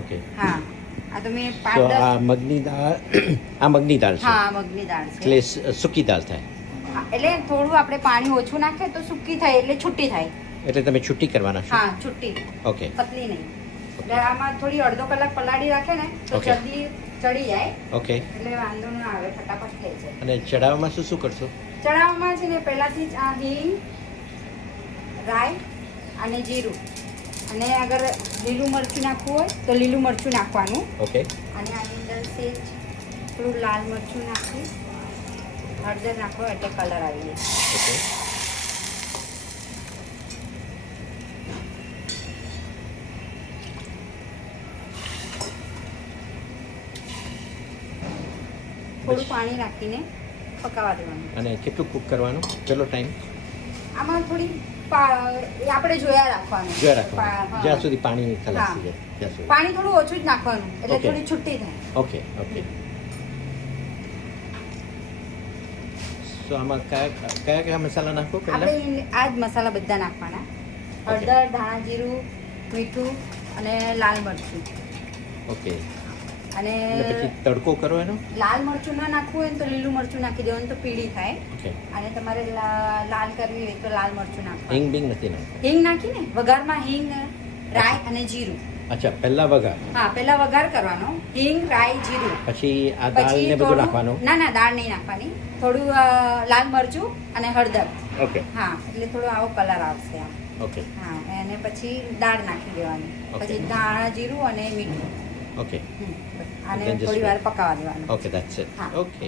Okay હા આ તો મેં તો 5-10 આ મગની દાળ આ મગની દાળ છે હા મગની દાળ છે એટલે સૂકી દાળ થાય હા, એટલે થોડું આપણે પાણી ઓછું નાખીએ તો સૂકી થાય એટલે છૂટી થાય. એટલે તમે છૂટી કરવાના છો હા છૂટી, ઓકે પતલી નહીં. એટલે આમાં થોડી અડધો કલાક પલાળી રાખે ને તો Okay. જલ્દી ચડી જાય, ઓકે એટલે વાંધો ના આવે, ફટાફટ થઈ જાય. અને ચડાવવામાં શું શું કરશો ચણાવવામાં છે ને પહેલાથી જ આ હિંગ, રાઈ અને જીરું, અને અગર લીલું મરચું નાખવું હોય તો લીલું મરચું નાખવાનું. ઓકે અને આની અંદર સેજ થોડું લાલ મરચું નાખવું, હળદર નાખવો એટલે કલર આવી જાય. ઓકે થોડું પાણી નાખીને પકાવવા દેવાનું. અને કેટલું કૂક કરવાનું કેટલો ટાઈમ આમાં થોડી આપણે જોયા રાખવાનું. જોયા રાખવાનું હા. જ્યાં સુધી પાણી ખલાસ હા. થઈ જાય ત્યાં સુધી પાણી થોડું ઓછું જ નાખવાનું એટલે Okay. થોડી છૂટી થાય. ઓકે ઓકે સો આમાં કયા કયા મસાલા નાખો પહેલા આપણે આ જ મસાલા બધા નાખવાના. હળદર, ધાણા જીરું, મીઠું અને લાલ મરચું. ઓકે અને અને પછી તડકો કરો એનો લાલ મરચું ના નાખવું હોય ને તો લીલું મરચું નાખી દેવાનું તો પીળી થાય. ઓકે અને તમારે લાલ કરવી હોય તો લાલ મરચું નાખવાનું. હિંગ બિંગ નથી નાખતા હિંગ નાખીને વઘારમાં હિંગ, રાઈ અને જીરું. અચ્છા પહેલા વઘાર હા પહેલા વઘાર કરવાનો, હિંગ, રાઈ, જીરું. પછી આ દાળ ને બધું થોડું- નાખવાનું ના દાળ નહીં નાખવાની, થોડું લાલ મરચું અને હળદર. ઓકે હા એટલે થોડો આવો કલર આવશે આમ. ઓકે હા અને પછી દાળ નાખી દેવાની. Okay. પછી ધાણા જીરું અને મીઠું. ઓકે બસ. આને Then just થોડી વાર પકાવવા દેવાનું. ઓકે ધેટ્સ ઇટ હા. ઓકે